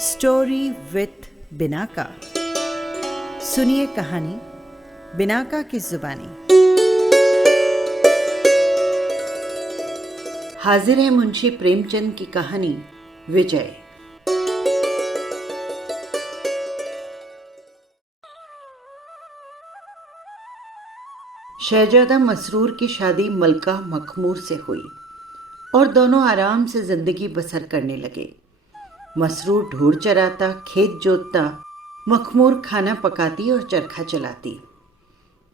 Story with Binaca. सुनिए कहानी Binaca की जुबानी। हाजिर है मुंशी प्रेमचंद की कहानी विजय। शहजादा मसरूर की शादी मलका मखमूर से हुई और दोनों आराम से जिंदगी बसर करने लगे। मसरूर ढोर चराता, खेत जोतता, मखमूर खाना पकाती और चरखा चलाती।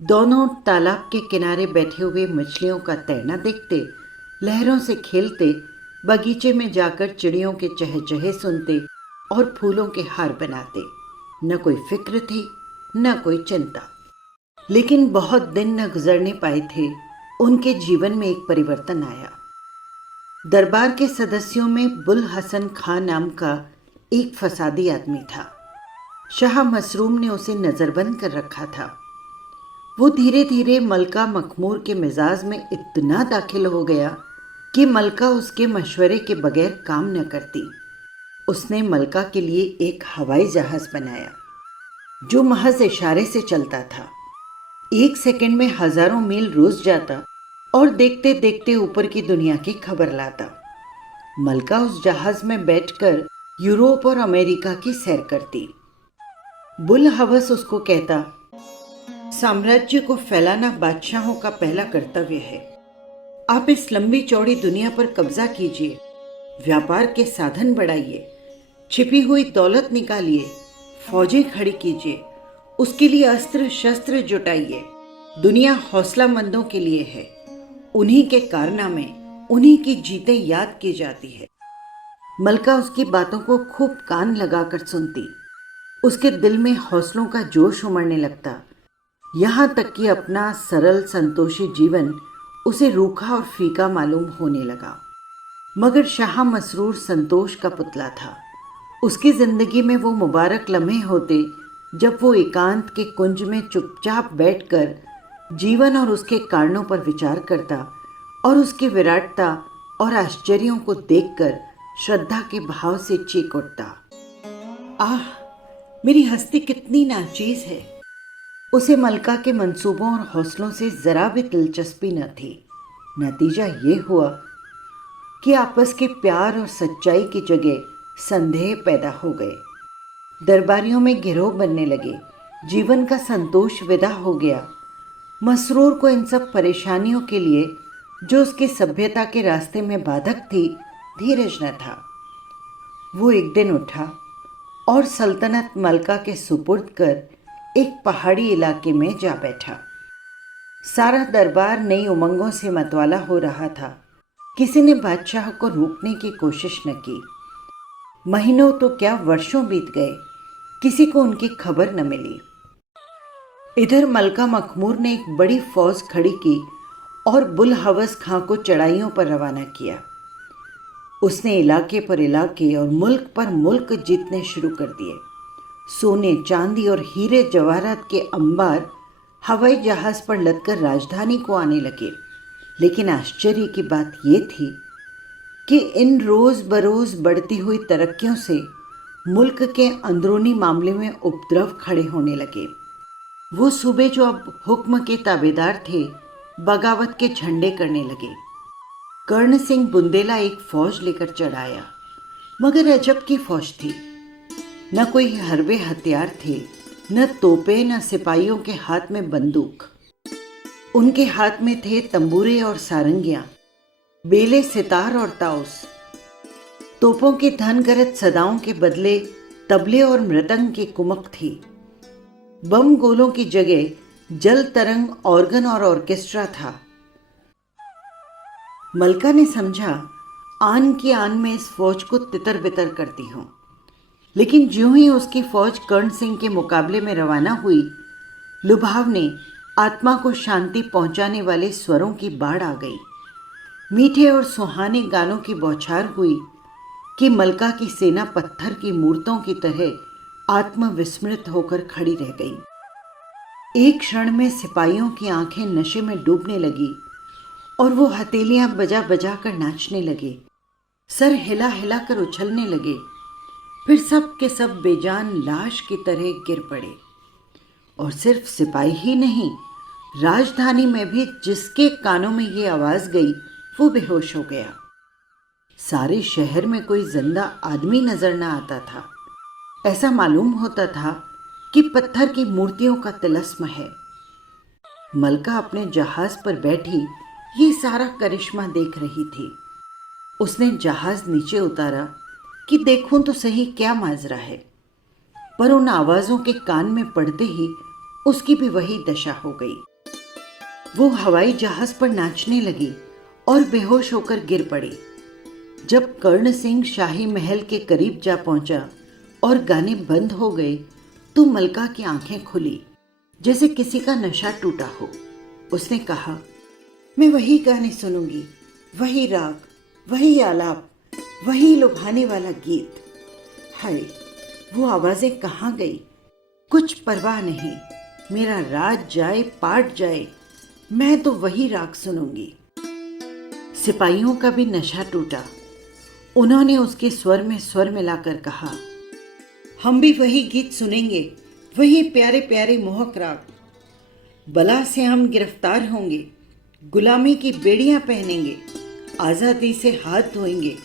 दोनों तालाब के किनारे बैठे हुए मछलियों का तैरना देखते, लहरों से खेलते, बगीचे में जाकर चिड़ियों के चहचहे सुनते और फूलों के हार बनाते। न कोई फिक्र थी, न कोई चिंता। लेकिन बहुत दिन न गुजरने पाए थे, उनके जीवन में एक परिवर्तन आया। दरबार के सदस्यों में बुल हसन खां नाम का एक फसादी आदमी था। शाह मसरूम ने उसे नज़रबंद कर रखा था। वो धीरे धीरे मलका मखमूर के मिजाज में इतना दाखिल हो गया कि मलका उसके मशवरे के बगैर काम न करती। उसने मलका के लिए एक हवाई जहाज़ बनाया जो महज इशारे से चलता था। 1 सेकंड में हजारों मील रोज जाता और देखते देखते ऊपर की दुनिया की खबर लाता। मलका उस जहाज में बैठकर यूरोप और अमेरिका की सैर करती। बुल हवस उसको कहता, साम्राज्य को फैलाना बादशाहों का पहला कर्तव्य है। आप इस लंबी चौड़ी दुनिया पर कब्जा कीजिए, व्यापार के साधन बढ़ाइए, छिपी हुई दौलत निकालिए, फौजें खड़ी कीजिए, उसके लिए अस्त्र शस्त्र जुटाइए। दुनिया हौसलामंदों के लिए है। उन्हीं के कारनामे, उन्हीं की जीतें याद की जाती है। मलका उसकी बातों को खूब कान लगाकर सुनती। उसके दिल में हौसलों का जोश उमड़ने लगता, यहाँ तक कि अपना सरल संतोषी जीवन उसे रूखा और फीका मालूम होने लगा। मगर शाह मसरूर संतोष का पुतला था। उसकी जिंदगी में वो मुबारक लम्हे होते जब वो एकांत के कुंज में चुपचाप बैठकर जीवन और उसके कारणों पर विचार करता और उसकी विराटता और आश्चर्यों को देखकर श्रद्धा के भाव से चीख उठता। आह, मेरी हस्ती कितनी नाचीज है। उसे मलका के मंसूबों और हौसलों से जरा भी दिलचस्पी न थी। नतीजा ये हुआ कि आपस के प्यार और सच्चाई की जगह संदेह पैदा हो गए। दरबारियों में गिरोह बनने लगे। जीवन का संतोष विदा हो गया। मसरूर को इन सब परेशानियों के लिए, जो उसकी सभ्यता के रास्ते में बाधक थी, धीरज न था। वो एक दिन उठा और सल्तनत मलका के सुपुर्द कर एक पहाड़ी इलाके में जा बैठा। सारा दरबार नई उमंगों से मतवाला हो रहा था। किसी ने बादशाह को रोकने की कोशिश न की। महीनों तो क्या वर्षों बीत गए, किसी को उनकी खबर न मिली। इधर मलका मखमूर ने एक बड़ी फौज खड़ी की और बुल हवस खां को चढ़ाइयों पर रवाना किया। उसने इलाके पर इलाके और मुल्क पर मुल्क जीतने शुरू कर दिए। सोने, चांदी और हीरे जवाहरात के अंबार हवाई जहाज पर लदकर राजधानी को आने लगे। लेकिन आश्चर्य की बात यह थी कि इन रोज बरोज बढ़ती हुई तरक्कियों से मुल्क के अंदरूनी मामले में उपद्रव खड़े होने लगे। वो सूबे जो अब हुक्म के ताबेदार थे, बगावत के झंडे करने लगे। कर्ण सिंह बुंदेला एक फौज लेकर चढ़ाया, मगर अजब की फौज थी। न कोई हरबे हथियार थे, न तोपे, न सिपाहियों के हाथ में बंदूक। उनके हाथ में थे तंबूरे और सारंगियां, बेले, सितार और ताउस। तोपों की धनगरज सदाओं के बदले तबले और मृदंग की कुमक थी। बम गोलों की जगह जल तरंग, ऑर्गन और ऑर्केस्ट्रा था। मलका ने समझा, आन की आन में इस फौज को तितर बितर करती हूं। लेकिन ज्यों ही उसकी फौज कर्ण सिंह के मुकाबले में रवाना हुई, लुभावने, आत्मा को शांति पहुंचाने वाले स्वरों की बाढ़ आ गई। मीठे और सुहाने गानों की बौछार हुई कि मलका की सेना पत्थर की मूर्तों की तरह आत्मविस्मृत होकर खड़ी रह गई। एक क्षण में सिपाहियों की आंखें नशे में डूबने लगी और वो हथेलियां बजा बजा कर नाचने लगे, सर हिला हिला कर उछलने लगे। फिर सब के सब बेजान लाश की तरह गिर पड़े। और सिर्फ सिपाही ही नहीं, राजधानी में भी जिसके कानों में ये आवाज गई वो बेहोश हो गया। सारे शहर में कोई जिंदा आदमी नजर न आता था। ऐसा मालूम होता था कि पत्थर की मूर्तियों का तिलस्म है। मलका अपने जहाज पर बैठी ये सारा करिश्मा देख रही थी। उसने जहाज नीचे उतारा कि देखूं तो सही क्या माजरा है, पर उन आवाजों के कान में पड़ते ही उसकी भी वही दशा हो गई। वो हवाई जहाज पर नाचने लगी और बेहोश होकर गिर पड़ी। जब कर्ण सिंह शाही महल के करीब जा पहुंचा और गाने बंद हो गए तो मलका की आंखें खुली जैसे किसी का नशा टूटा हो। उसने कहा, मैं वही गाने सुनूंगी, वही राग, वही आलाप, वही लुभाने वाला गीत। हाय, वो आवाजें कहाँ गई? कुछ परवाह नहीं, मेरा राज जाए पाट जाए, मैं तो वही राग सुनूंगी। सिपाहियों का भी नशा टूटा। उन्होंने उसके स्वर में स्वर मिलाकर कहा, हम भी वही गीत सुनेंगे, वही प्यारे प्यारे मोहक राग। बला से हम गिरफ्तार होंगे, गुलामी की बेड़ियां पहनेंगे, आज़ादी से हाथ धोएंगे,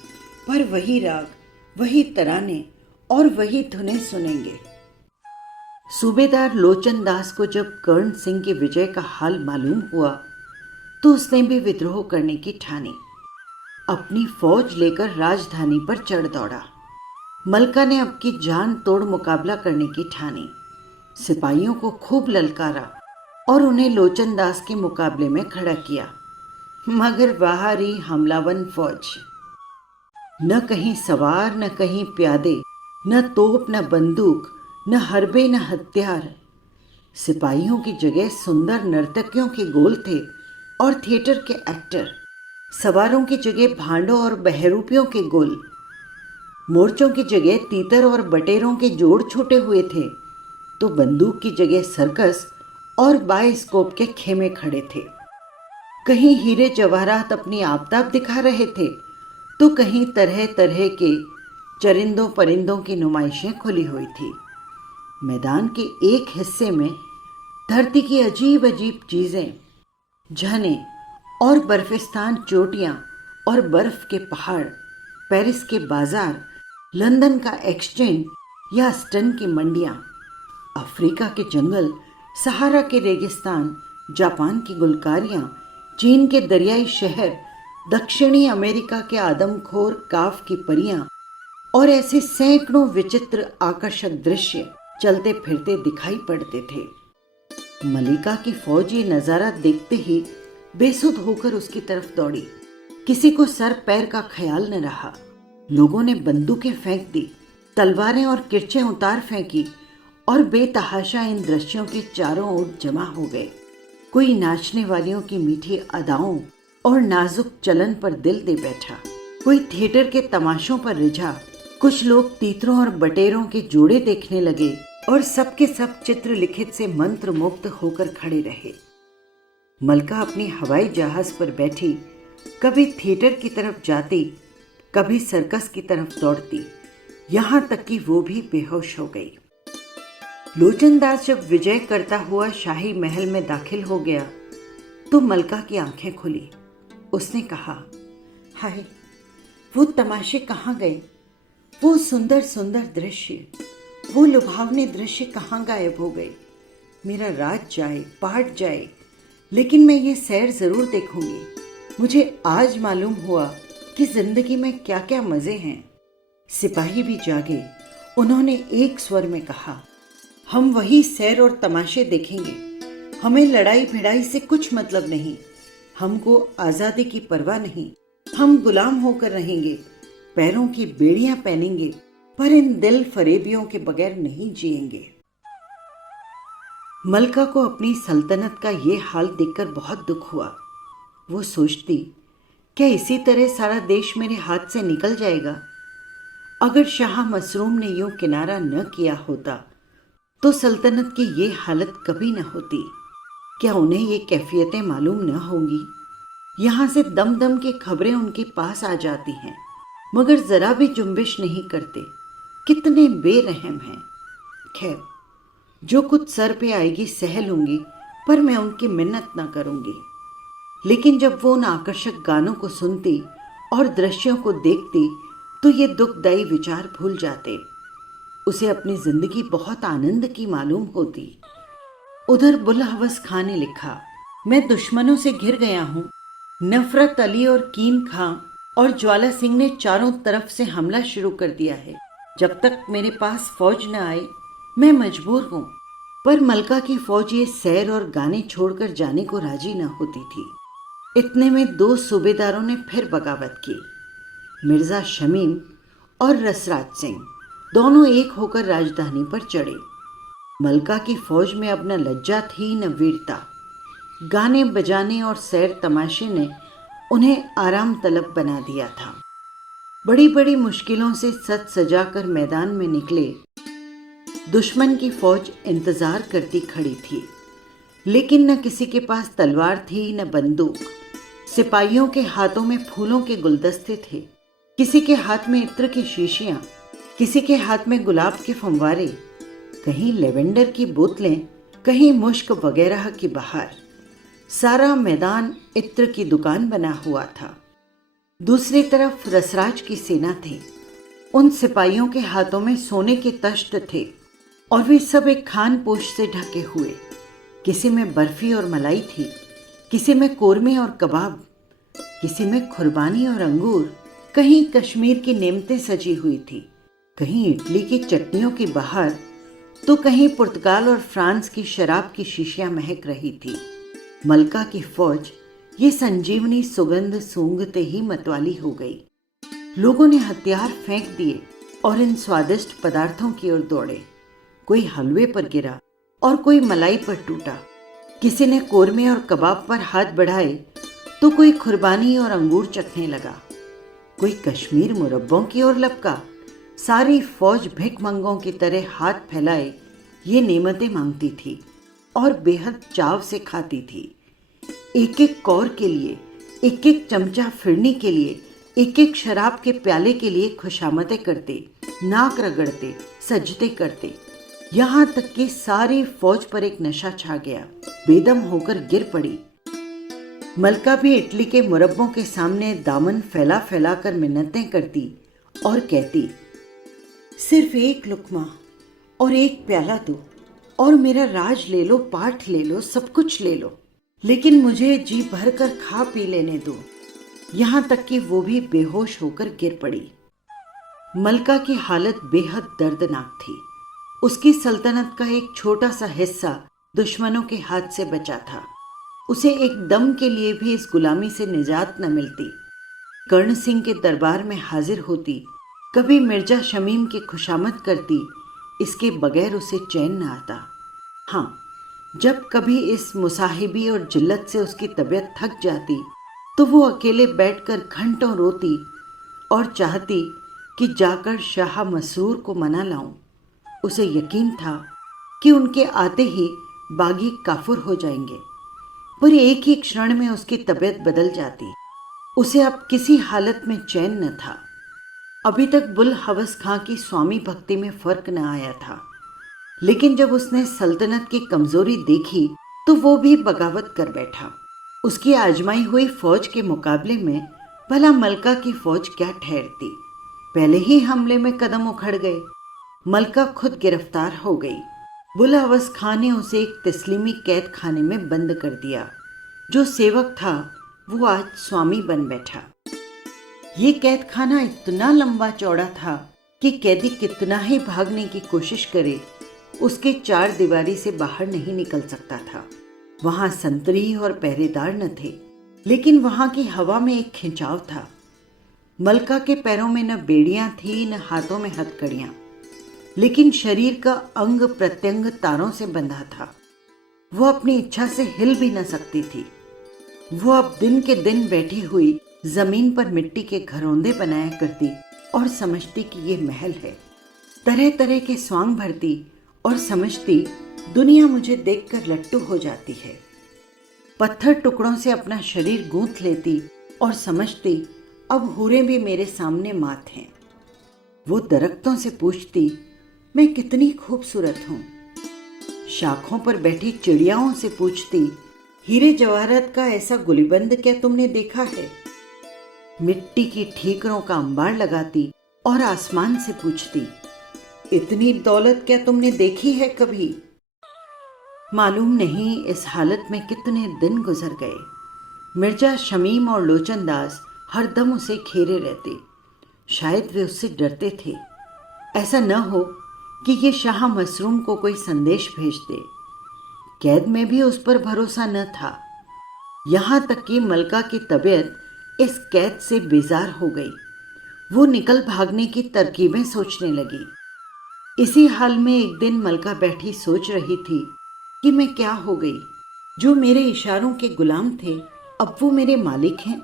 पर वही राग, वही तराने और वही धुनें सुनेंगे। सूबेदार लोचन दास को जब कर्ण सिंह की विजय का हाल मालूम हुआ तो उसने भी विद्रोह करने की ठानी। अपनी फौज लेकर राजधानी पर चढ़ दौड़ा। मलका ने अब की जान तोड़ मुकाबला करने की ठानी। सिपाहियों को खूब ललकारा और उन्हें लोचन दास के मुकाबले में खड़ा किया, मगर बाहरी हमलावन फौज। न कहीं सवार, न कहीं प्यादे, न तोप, न बंदूक, न हरबे, न हथियार। सिपाहियों की जगह सुंदर नर्तकियों के गोल थे और थिएटर के एक्टर। सवारों की जगह भांडों और बहरूपियों के गोल। मोर्चों की जगह तीतर और बटेरों के जोड़ छूटे हुए थे, तो बंदूक की जगह सर्कस और बायोस्कोप के खेमे खड़े थे। कहीं हीरे जवाहरात अपनी आबदाब दिखा रहे थे, तो कहीं तरह तरह के चरिंदों परिंदों की नुमाइशें खुली हुई थी। मैदान के एक हिस्से में धरती की अजीब अजीब चीजें, झरने और बर्फिस्तान चोटियां और बर्फ के पहाड़, पेरिस के बाजार, लंदन का एक्सचेंज या स्टन की मंडियां, अफ्रीका के जंगल, सहारा के रेगिस्तान, जापान की गुलकारियां, चीन के दरियाई शहर, दक्षिणी अमेरिका के आदमखोर काफ की परियां और ऐसे सैकड़ों विचित्र आकर्षक दृश्य चलते फिरते दिखाई पड़ते थे। मलिका की फौज ये नजारा देखते ही बेसुध होकर उसकी तरफ दौड़ी। किसी को सर पैर का ख्याल न रहा। लोगों ने बंदूकें फेंक दी, तलवारें और किरचें उतार फेंकी और बेतहाशा इन दृश्यों के चारों ओर जमा हो गए। कोई नाचने वालियों की मीठी अदाओं और नाजुक चलन पर दिल दे बैठा, कोई थिएटर के तमाशों पर रिझा। कुछ लोग तीतरों और बटेरों के जोड़े देखने लगे और सबके सब चित्र लिखित से मंत्र मुग्ध होकर खड़े रहे। मलका अपनी हवाई जहाज पर बैठी कभी थिएटर की तरफ जाती, कभी सर्कस की तरफ दौड़ती, यहां तक कि वो भी बेहोश हो गई। लोचन दास जब विजय करता हुआ शाही महल में दाखिल हो गया तो मलका की आंखें खुली। उसने कहा, हाय, वो तमाशे कहाँ गए? वो सुंदर सुंदर दृश्य, वो लुभावने दृश्य कहाँ गायब हो गए? मेरा राज जाए पाट जाए, लेकिन मैं ये सैर जरूर देखूंगी। मुझे आज मालूम हुआ कि जिंदगी में क्या क्या मजे हैं। सिपाही भी जागे। उन्होंने एक स्वर में कहा, हम वही सैर और तमाशे देखेंगे। हमें लड़ाई भिड़ाई से कुछ मतलब नहीं। हमको आजादी की परवाह नहीं। हम गुलाम होकर रहेंगे, पैरों की बेड़ियां पहनेंगे, पर इन दिल फरेबियों के बगैर नहीं जिएंगे। मलका को अपनी सल्तनत का ये हाल देखकर बहुत दुख हुआ। वो सोचती, क्या इसी तरह सारा देश मेरे हाथ से निकल जाएगा? अगर शाह मसरूम ने यूं किनारा न किया होता तो सल्तनत की ये हालत कभी न होती। क्या उन्हें ये कैफियतें मालूम न होंगी? यहाँ से दम दम की खबरें उनके पास आ जाती हैं, मगर जरा भी जुम्बिश नहीं करते। कितने बेरहम हैं। खैर, जो कुछ सर पे आएगी सह लूंगी, पर मैं उनकी मिन्नत ना करूंगी। लेकिन जब वो उन आकर्षक गानों को सुनती और दृश्यों को देखती तो ये दुखदायी विचार भूल जाते। उसे अपनी जिंदगी बहुत आनंद की मालूम होती। उधर बुलहवस खां ने लिखा, मैं दुश्मनों से घिर गया हूँ। नफरत अली और कीन खां और ज्वाला सिंह ने चारों तरफ से हमला शुरू कर दिया है। जब तक मेरे पास फौज न आए मैं मजबूर हूँ। पर मलका की फौज ये सैर और गाने छोड़कर जाने को राजी न होती थी। इतने में 2 सूबेदारों ने फिर बगावत की। मिर्जा शमीम और रसराज सिंह दोनों एक होकर राजधानी पर चढ़े। मलका की फौज में अब न लज्जा थी न वीरता। गाने बजाने और सैर तमाशे ने उन्हें आराम तलब बना दिया था। बड़ी बड़ी मुश्किलों से सज सजा कर मैदान में निकले दुश्मन की फौज इंतजार करती खड़ी थी। लेकिन न किसी के पास तलवार थी न बंदूक। सिपाहियों के हाथों में फूलों के गुलदस्ते थे, किसी के हाथ में इत्र की शीशियां, किसी के हाथ में गुलाब के फंवारे, कहीं लेवेंडर की बोतलें, कहीं मुश्क वगैरह की बहार। सारा मैदान इत्र की दुकान बना हुआ था। दूसरी तरफ रसराज की सेना थी। उन सिपाहियों के हाथों में सोने के तश्त थे और वे सब एक खान पोश से ढके हुए। किसी में बर्फी और मलाई थी, किसी में कोरमे और कबाब, किसी में खुरबानी और अंगूर, कहीं कश्मीर की नेमतें सजी हुई थी, कहीं इटली की चटनियों की बहार, तो कहीं पुर्तगाल और फ्रांस की शराब की शीशियां महक रही थी। मलका की फौज ये संजीवनी सुगंध सूंघते ही मतवाली हो गई। लोगों ने हथियार फेंक दिए और इन स्वादिष्ट पदार्थों की ओर दौड़े। कोई हलवे पर गिरा और कोई मलाई पर टूटा। किसी ने कोरमे और कबाब पर हाथ बढ़ाए तो कोई खुरबानी और अंगूर चखने लगा। कोई कश्मीर मुरब्बों की ओर लपका। सारी फौज भिखमंगों की तरह हाथ फैलाए ये नेमतें मांगती थी और बेहद चाव से खाती थी। एक एक कौर के लिए, एक एक चमचा फिरनी के लिए, एक एक शराब के प्याले के लिए खुशामतें करते, नाक रगड़ते, सजदे करते। यहाँ तक कि सारी फौज पर एक नशा छा गया। बेदम होकर गिर पड़ी। मलका भी इटली के मुरब्बों के सामने दामन फैला फैला कर मिन्नतें करती और कहती, सिर्फ एक लुकमा और एक प्याला दो और मेरा राज ले लो, पाठ ले लो, सब कुछ ले लो, लेकिन मुझे जी भर कर खा पी लेने दो। यहाँ तक कि वो भी बेहोश होकर गिर पड़ी। मलका की हालत बेहद दर्दनाक थी। उसकी सल्तनत का एक छोटा सा हिस्सा दुश्मनों के हाथ से बचा था। उसे एक दम के लिए भी इस गुलामी से निजात न मिलती। कर्ण सिंह के दरबार में हाजिर होती, कभी मिर्जा शमीम की खुशामद करती, इसके बगैर उसे चैन न आता। हाँ, जब कभी इस मुसाहिबी और जिल्लत से उसकी तबीयत थक जाती तो वो अकेले बैठकर घंटों रोती और चाहती कि जाकर शाह मसरूर को मना लाऊं। उसे यकीन था कि उनके आते ही बागी काफुर हो जाएंगे, पर एक ही क्षण में उसकी तबीयत बदल जाती। उसे अब किसी हालत में चैन न था। अभी तक बुलहवस खां की स्वामी भक्ति में फर्क न आया था, लेकिन जब उसने सल्तनत की कमजोरी देखी तो वो भी बगावत कर बैठा। उसकी आजमाई हुई फौज के मुकाबले में भला मलका की फौज क्या ठहरती। पहले ही हमले में कदम उखड़ गए। मलका खुद गिरफ्तार हो गई। बुलहवस खां ने उसे एक तस्लीमी कैद खाने में बंद कर दिया। जो सेवक था वो आज स्वामी बन बैठा। ये कैद खाना इतना लंबा चौड़ा था कि कैदी कितना ही भागने की कोशिश करे उसके 4 दीवारी से बाहर नहीं निकल सकता था। वहां संतरी और पहरेदार न थे, लेकिन वहां की हवा में एक खिंचाव था। मलका के पैरों में न बेड़ियां थी न हाथों में हथकड़ियां, लेकिन शरीर का अंग प्रत्यंग तारों से बंधा था। वो अपनी इच्छा से हिल भी न सकती थी। वो अब दिन के दिन बैठी हुई जमीन पर मिट्टी के घरौंदे बनाया करती और समझती कि ये महल है। तरह तरह के स्वांग भरती और समझती दुनिया मुझे देखकर लट्टू हो जाती है। पत्थर टुकड़ों से अपना शरीर गूंथ लेती और समझती अब हूरें भी मेरे सामने मात हैं। वो दरख्तों से पूछती, मैं कितनी खूबसूरत हूँ। शाखों पर बैठी चिड़ियाओं से पूछती, हीरे जवाहरात का ऐसा गुलिबंद क्या तुमने देखा है। मिट्टी की ठीकरों का अंबार लगाती और आसमान से पूछती, इतनी दौलत क्या तुमने देखी है कभी। मालूम नहीं इस हालत में कितने दिन गुजर गए। मिर्जा शमीम और लोचनदास हरदम उसे घेरे रहते। शायद वे उससे डरते थे, ऐसा न हो कि ये शाह मसरूम को कोई संदेश भेज दे। कैद में भी उस पर भरोसा न था। यहाँ तक कि मलका की तबीयत इस कैद से बेजार हो गई। वो निकल भागने की तरकीबें सोचने लगी। इसी हाल में एक दिन मलका बैठी सोच रही थी कि मैं क्या हो गई। जो मेरे इशारों के गुलाम थे अब वो मेरे मालिक हैं।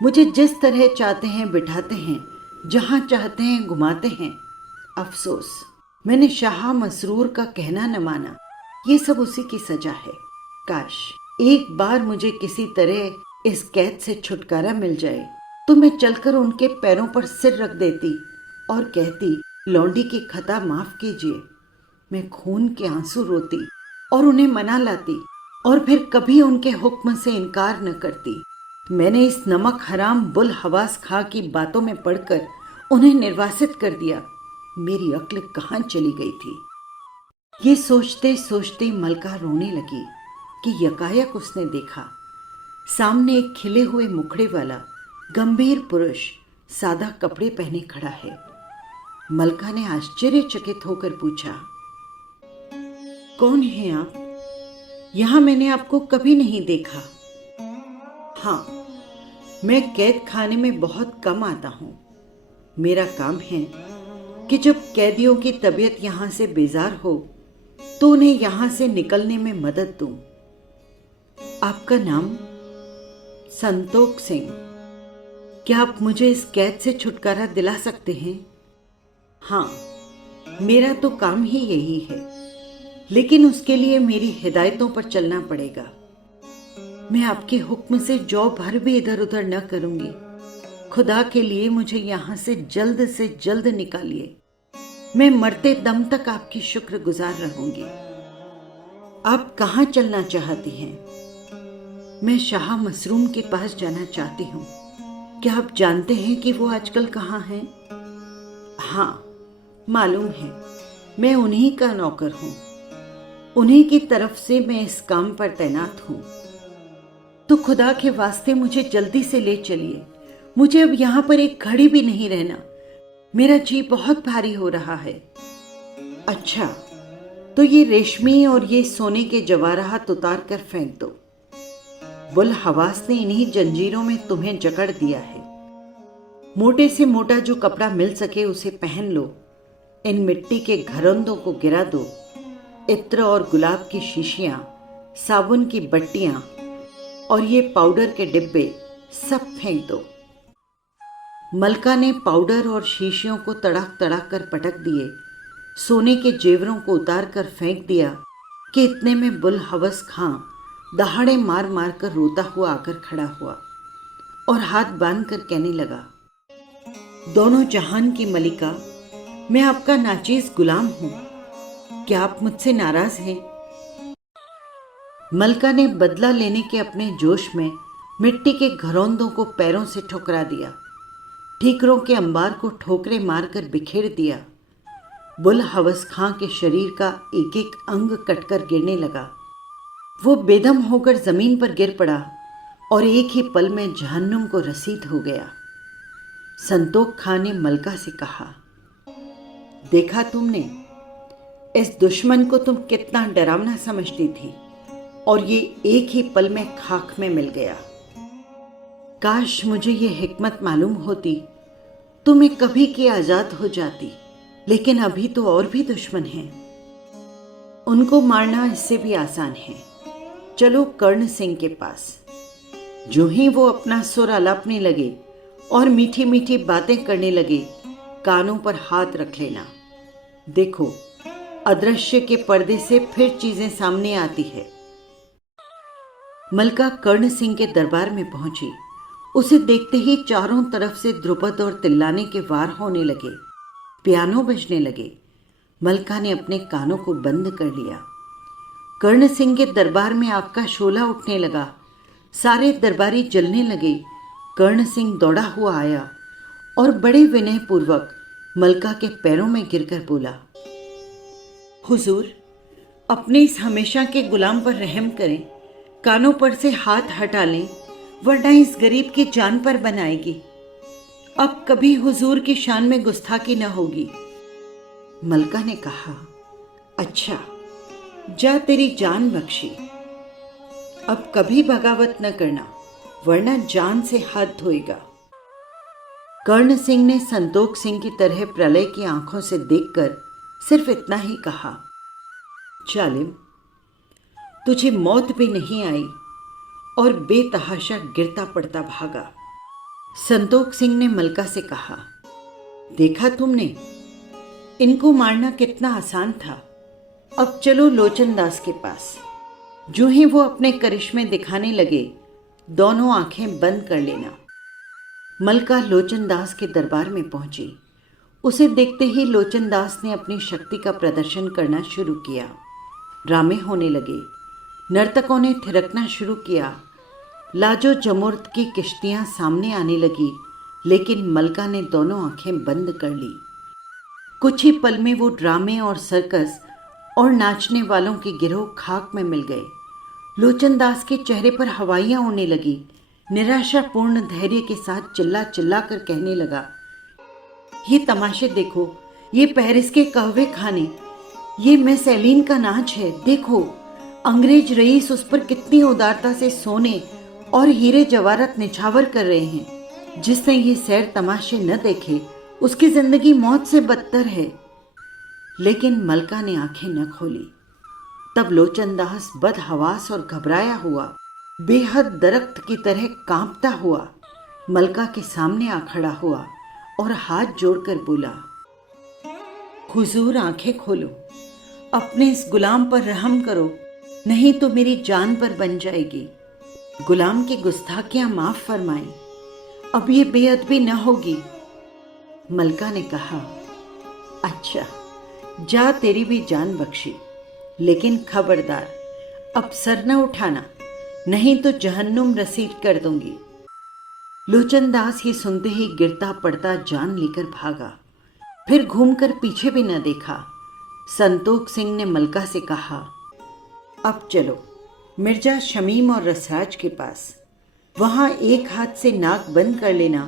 मुझे जिस तरह चाहते हैं बिठाते हैं, जहाँ चाहते हैं घुमाते हैं। अफसोस मैंने शाह मसरूर का कहना न माना। ये सब उसी की सजा है। काश एक बार मुझे किसी तरह इस कैद से छुटकारा मिल जाए तो मैं चलकर उनके पैरों पर सिर रख देती और कहती, लौंडी की खता माफ कीजिए। मैं खून के आंसू रोती और उन्हें मना लाती और फिर कभी उनके हुक्म से इनकार न करती। मैंने इस नमक हराम बुल हवास खां की बातों में पड़कर उन्हें निर्वासित कर दिया। मेरी अक्ल कहाँ चली गई थी। ये सोचते सोचते मलका रोने लगी कि यकायक उसने देखा सामने एक खिले हुए मुखड़े वाला गंभीर पुरुष सादा कपड़े पहने खड़ा है। मलका ने आश्चर्यचकित होकर पूछा, कौन हैं आप? यहां मैंने आपको कभी नहीं देखा। हाँ, मैं कैद खाने में बहुत कम आता हूं। मेरा काम है कि जब कैदियों की तबीयत यहां से बेजार हो तो उन्हें यहां से निकलने में मदद दूं। आपका नाम? संतोख सिंह। क्या आप मुझे इस कैद से छुटकारा दिला सकते हैं? हाँ, मेरा तो काम ही यही है, लेकिन उसके लिए मेरी हिदायतों पर चलना पड़ेगा। मैं आपके हुक्म से जौ भर भी इधर उधर न करूंगी। खुदा के लिए मुझे यहां से जल्द निकालिए। मैं मरते दम तक आपकी शुक्रगुजार रहूंगी। आप कहाँ चलना चाहती हैं? मैं शाह मसरूम के पास जाना चाहती हूँ। क्या आप जानते हैं कि वो आजकल कहाँ हैं? हाँ, मालूम है। मैं उन्हीं का नौकर हूँ। उन्हीं की तरफ से मैं इस काम पर तैनात हूँ। तो खुदा के वास्ते मुझे जल्दी से ले चलिए। मुझे अब यहाँ पर एक घड़ी भी नहीं रहना। मेरा जी बहुत भारी हो रहा है। अच्छा, तो ये रेशमी और ये सोने के जवाहरात उतार कर फेंक दो। बुल हवास ने इन्हीं जंजीरों में तुम्हें जकड़ दिया है। मोटे से मोटा जो कपड़ा मिल सके उसे पहन लो। इन मिट्टी के घरौंदों को गिरा दो। इत्र और गुलाब की शीशियां, साबुन की बट्टियां और ये पाउडर के डिब्बे सब फेंक दो। मलका ने पाउडर और शीशियों को तड़ाक तड़ाक कर पटक दिए। सोने के जेवरों को उतार कर फेंक दिया कि इतने में बुल हवस खां दहाड़े मार मार कर रोता हुआ आकर खड़ा हुआ और हाथ बांध कर कहने लगा, दोनों जहान की मलिका, मैं आपका नाचीज गुलाम हूं। क्या आप मुझसे नाराज हैं? मलका ने बदला लेने के अपने जोश में मिट्टी के घरौंदों को पैरों से ठुकरा दिया। ठीकरों के अंबार को ठोकरे मारकर बिखेर दिया। बुल हवस खां के शरीर का एक एक अंग कटकर गिरने लगा। वो बेदम होकर जमीन पर गिर पड़ा और एक ही पल में जहन्नुम को रसीद हो गया। संतोख खां ने मलका से कहा, देखा तुमने, इस दुश्मन को तुम कितना डरावना समझती थी और ये एक ही पल में खाक में मिल गया। काश मुझे ये हिकमत मालूम होती तो मैं कभी की आजाद हो जाती, लेकिन अभी तो और भी दुश्मन हैं। उनको मारना इससे भी आसान है। चलो कर्ण सिंह के पास। जो ही वो अपना सुर अलापने लगे और मीठी मीठी बातें करने लगे, कानों पर हाथ रख लेना। देखो, अदृश्य के पर्दे से फिर चीजें सामने आती है। मलका कर्ण सिंह के दरबार में पहुंची। उसे देखते ही चारों तरफ से ध्रुपद और तिल्लाने के वार होने लगे। पियानो बजने लगे। मलका ने अपने कानों को बंद कर लिया। कर्ण सिंह के दरबार में आग का शोला उठने लगा। सारे दरबारी जलने लगे। कर्ण सिंह दौड़ा हुआ आया और बड़े विनय पूर्वक मलका के पैरों में गिरकर बोला, हुजूर, अपने इस हमेशा के गुलाम पर रहम करें, कानों पर से हाथ हटा लें, वरना इस गरीब की जान पर बनाएगी। अब कभी हुजूर की शान में गुस्ताखी न होगी। मलका ने कहा, अच्छा, जा तेरी जान बख्शी। अब कभी बगावत न करना, वरना जान से हाथ धोएगा। कर्ण सिंह ने संतोख सिंह की तरह प्रलय की आंखों से देखकर सिर्फ इतना ही कहा, जालिम, तुझे मौत भी नहीं आई और बेतहाशा गिरता पड़ता भागा। संतोख सिंह ने मलका से कहा, देखा तुमने, इनको मारना कितना आसान था। अब चलो लोचन दास के पास। जो ही वो अपने करिश्मे दिखाने लगे, दोनों आंखें बंद कर लेना। मलका लोचन दास के दरबार में पहुंची। उसे देखते ही लोचन दास ने अपनी शक्ति का प्रदर्शन करना शुरू किया। ड्रामे होने लगे। नर्तकों ने थिरकना शुरू किया। लाजो जमुर्द की किश्तियां सामने आने लगी, लेकिन मलका ने दोनों आंखें बंद कर ली। कुछ ही पल में वो ड्रामे और सर्कस और नाचने वालों के गिरोह खाक में मिल गए। लोचन दास के चेहरे पर हवाइयां उड़ने लगी। निराशापूर्ण धैर्य के साथ चिल्ला चिल्ला कर कहने लगा, ये तमाशे देखो, ये पेरिस के कहवे खाने, ये मिस एलीन का नाच है। देखो, अंग्रेज रईस उस पर कितनी उदारता से सोने और हीरे जवाहरात निछावर कर रहे हैं। जिसने ये सैर तमाशे न देखे, उसकी जिंदगी मौत से बदतर है। लेकिन मलका ने आंखें न खोली। तब लोचन दास बदहवास और घबराया हुआ, बेहद दरख्त की तरह कांपता हुआ मलका के सामने आ खड़ा हुआ और हाथ जोड़कर बोला, हुजूर, आंखें खोलो, अपने इस गुलाम पर रहम करो, नहीं तो मेरी जान पर बन जाएगी। गुलाम की गुस्ताखियां माफ फरमाएं, अब ये बेअदबी न होगी। मलका ने कहा, अच्छा, जा तेरी भी जान बख्शी, लेकिन खबरदार, अब सर न उठाना, नहीं तो जहन्नुम रसीद कर दूंगी। लोचन दास ये सुनते ही गिरता पड़ता जान लेकर भागा। फिर घूमकर पीछे भी न देखा। संतोख सिंह ने मलका से कहा, अब चलो मिर्जा शमीम और रसराज के पास। वहां एक हाथ से नाक बंद कर लेना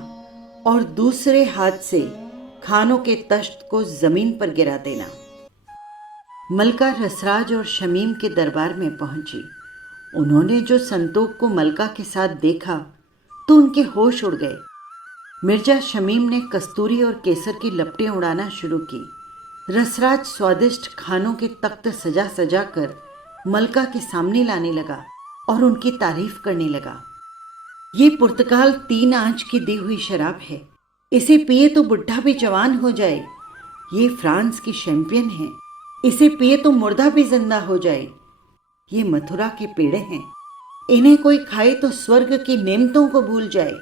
और दूसरे हाथ से खानों के तश्त को जमीन पर गिरा देना। मलका रसराज और शमीम के दरबार में पहुंची। उन्होंने जो संतोख को मलका के साथ देखा तो उनके होश उड़ गए। मिर्जा शमीम ने कस्तूरी और केसर की लपटें उड़ाना शुरू की। रसराज स्वादिष्ट खानों के तख्त सजा सजा कर मलका के सामने लाने लगा और उनकी तारीफ करने लगा। ये पुर्तगाल 3 आंच की दी हुई शराब है, इसे पिए तो बुढ़ा भी जवान हो जाए। ये फ्रांस की शैंपियन है, इसे पिए तो मुर्दा भी जिंदा हो जाए। ये मथुरा के पेड़े हैं, इन्हें कोई खाए तो स्वर्ग की नेमतों को भूल जाए।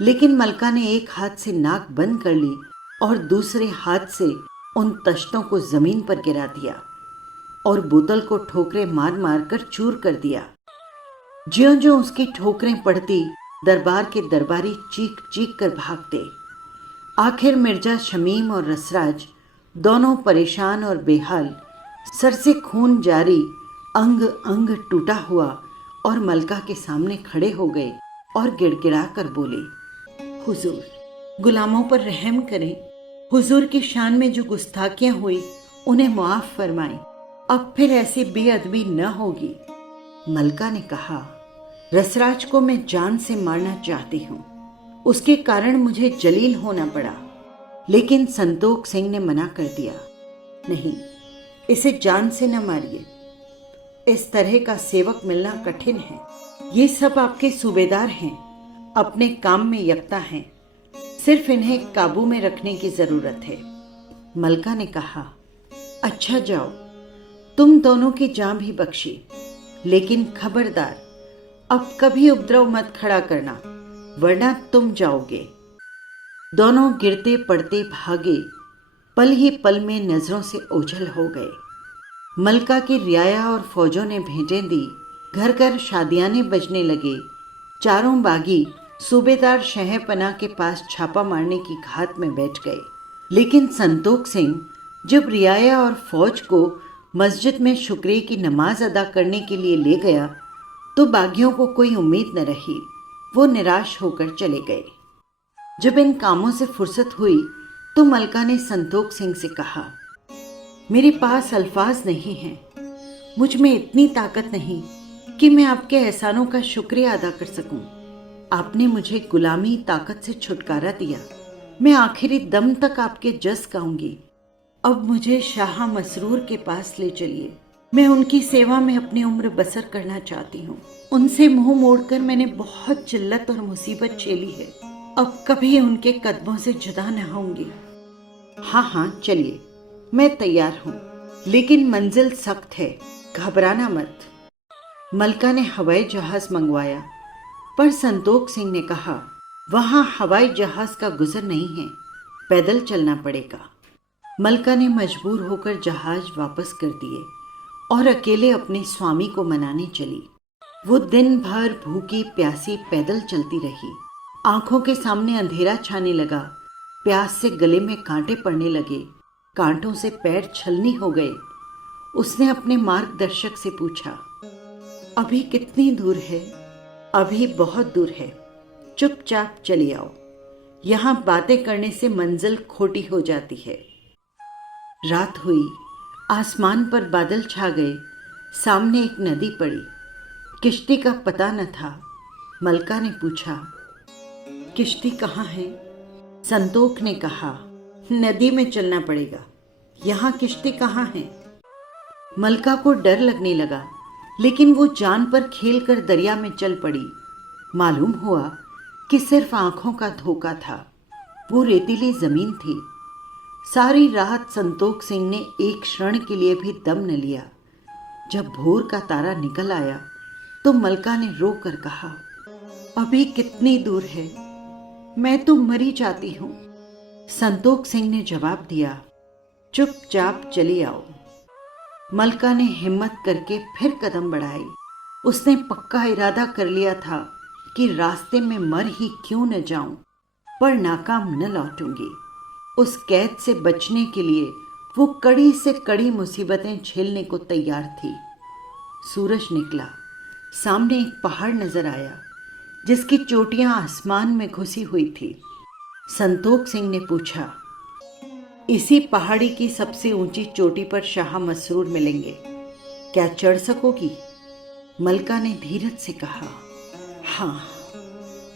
लेकिन मलका ने एक हाथ से नाक बंद कर ली और दूसरे हाथ से उन तश्तों को जमीन पर गिरा दिया और बोतल को ठोकरें मार मार कर चूर कर दिया। ज्यों ज्यों उसकी ठोकरें पड़ती, दरबार के दरबारी चीख चीख कर भागते। आखिर मिर्जा शमीम और रसराज दोनों परेशान और बेहाल, सर से खून जारी, अंग अंग टूटा हुआ और मलका के सामने खड़े हो गए और गिड़गिड़ा कर बोले, हुजूर, गुलामों पर रहम करें। हुजूर की शान में जो गुस्ताखियां हुई उन्हें मुआफ फरमाएं। अब फिर ऐसी बेअदबी न होगी। मलका ने कहा, रसराज को मैं जान से मारना चाहती हूँ, उसके कारण मुझे जलील होना पड़ा। लेकिन संतोख सिंह ने मना कर दिया, नहीं, इसे जान से न मारिए, इस तरह का सेवक मिलना कठिन है। ये सब आपके सूबेदार हैं, अपने काम में यकता हैं, सिर्फ इन्हें काबू में रखने की जरूरत है। मलका ने कहा, अच्छा जाओ, तुम दोनों की जान भी बख्शी, लेकिन खबरदार, अब कभी उपद्रव मत खड़ा करना, वरना तुम जाओगे। दोनों गिरते पड़ते भागे। पल ही पल में नजरों से ओझल हो गए। मलका की रियाया और फौजों ने भेंटें दी, घर घर शादियाने बजने लगे। चारों बागी सूबेदार शहपनाह के पास छापा मारने की घात में बैठ गए। लेकिन संतोख सिंह जब रियाया और फौज को मस्जिद में शुक्रिया की नमाज अदा करने के लिए ले गया तो बागियों को कोई उम्मीद न रही। वो निराश होकर चले गए। जब इन कामों से फुर्सत हुई तो मलका ने संतोख सिंह से कहा, मेरे पास अल्फाज नहीं हैं, मुझ में इतनी ताकत नहीं कि मैं आपके एहसानों का शुक्रिया अदा कर सकूं। आपने मुझे गुलामी ताकत से छुटकारा दिया। मैं आखिरी दम तक आपके जस गाऊंगी। अब मुझे शाह मसरूर के पास ले चलिए। मैं उनकी सेवा में अपनी उम्र बसर करना चाहती हूँ। उनसे मुंह मोड़कर मैंने बहुत जिल्लत और मुसीबत झेली है। अब कभी उनके कदमों से जुदा न होंगी। हाँ हाँ चलिए, मैं तैयार हूँ, लेकिन मंजिल सख्त है, घबराना मत। मलका ने हवाई जहाज मंगवाया, पर संतोख सिंह ने कहा, वहाँ हवाई जहाज का गुजर नहीं है, पैदल चलना पड़ेगा। मलका ने मजबूर होकर जहाज वापस कर दिए और अकेले अपने स्वामी को मनाने चली। वो दिन भर भूखी प्यासी पैदल चलती रही। आंखों के सामने अंधेरा छाने लगा, प्यास से गले में कांटे पड़ने लगे, कांटों से पैर छलनी हो गए। उसने अपने मार्गदर्शक से पूछा, अभी कितनी दूर है? अभी बहुत दूर है, चुपचाप चले आओ। यहाँ बातें करने से मंजिल खोटी हो जाती है। रात हुई, आसमान पर बादल छा गए, सामने एक नदी पड़ी। किश्ती का पता न था। मलका ने पूछा, किश्ती कहाँ है? संतोख ने कहा, नदी में चलना पड़ेगा, यहाँ किश्ती कहाँ है? मलका को डर लगने लगा, लेकिन वो जान पर खेल कर दरिया में चल पड़ी। मालूम हुआ कि सिर्फ आंखों का धोखा था। वो रेतीली जमीन थी। सारी रात संतोख सिंह ने एक क्षण के लिए भी दम न लिया। जब भोर का तारा निकल आया तो मलका ने रो कर कहा, अभी कितनी दूर है? मैं तो मरी जाती हूँ। संतोख सिंह ने जवाब दिया, चुपचाप चली आओ। मलका ने हिम्मत करके फिर कदम बढ़ाए। उसने पक्का इरादा कर लिया था कि रास्ते में मर ही क्यों न जाऊं, पर नाकाम न लौटूंगी। उस कैद से बचने के लिए वो कड़ी से कड़ी मुसीबतें झेलने को तैयार थी। सूरज निकला, सामने एक पहाड़ नजर आया जिसकी चोटियां आसमान में घुसी हुई थी। संतोख सिंह ने पूछा, इसी पहाड़ी की सबसे ऊंची चोटी पर शाह मसरूर मिलेंगे, क्या चढ़ सकोगी? मलका ने धीरज से कहा, हाँ,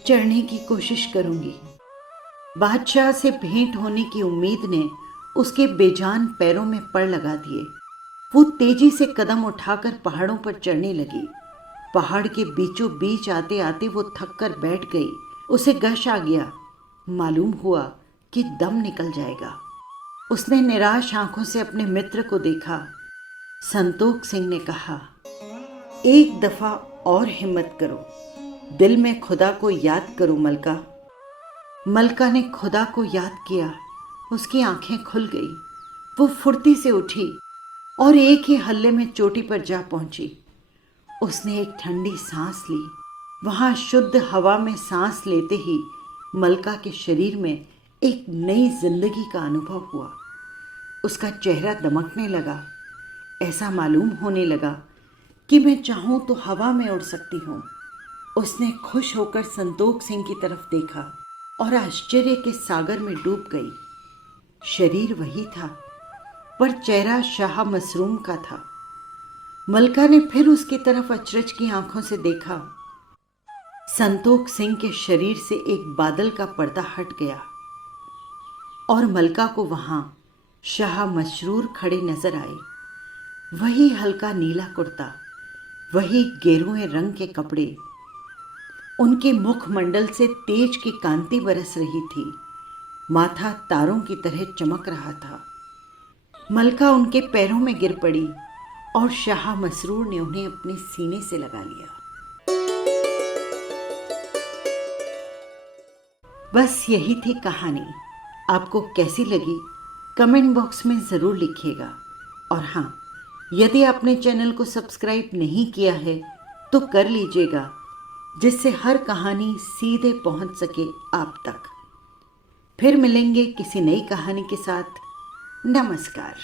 चढ़ने की कोशिश करूंगी। बादशाह से भेंट होने की उम्मीद ने उसके बेजान पैरों में पड़ लगा दिए। वो तेजी से कदम उठाकर पहाड़ों पर चढ़ने लगी। पहाड़ के बीचों बीच आते आते वो थक कर बैठ गई। उसे गश आ गया। मालूम हुआ कि दम निकल जाएगा। उसने निराश आंखों से अपने मित्र को देखा। संतोख सिंह ने कहा, एक दफा और हिम्मत करो, दिल में खुदा को याद करो मलका। मलका ने खुदा को याद किया। उसकी आंखें खुल गई। वो फुर्ती से उठी और एक ही हल्ले में चोटी पर जा पहुंची। उसने एक ठंडी सांस ली। वहां शुद्ध हवा में सांस लेते ही मलका के शरीर में एक नई जिंदगी का अनुभव हुआ। उसका चेहरा दमकने लगा। ऐसा मालूम होने लगा कि मैं चाहूं तो हवा में उड़ सकती हूँ। उसने खुश होकर संतोख सिंह की तरफ देखा और आश्चर्य के सागर में डूब गई। शरीर वही था, पर चेहरा शाह मसरूम का था। मलका ने फिर उसकी तरफ अचरज की आंखों से देखा। संतोख सिंह के शरीर से एक बादल का पर्दा हट गया और मलका को वहां शाह मसरूर खड़े नजर आए। वही हल्का नीला कुर्ता, वही गेरुए रंग के कपड़े। उनके मुखमंडल से तेज की कांति बरस रही थी। माथा तारों की तरह चमक रहा था। मलका उनके पैरों में गिर पड़ी और शाह मसरूर ने उन्हें अपने सीने से लगा लिया। बस यही थी कहानी। आपको कैसी लगी कमेंट बॉक्स में ज़रूर लिखिएगा। और हाँ, यदि आपने चैनल को सब्सक्राइब नहीं किया है तो कर लीजिएगा, जिससे हर कहानी सीधे पहुंच सके आप तक। फिर मिलेंगे किसी नई कहानी के साथ। नमस्कार।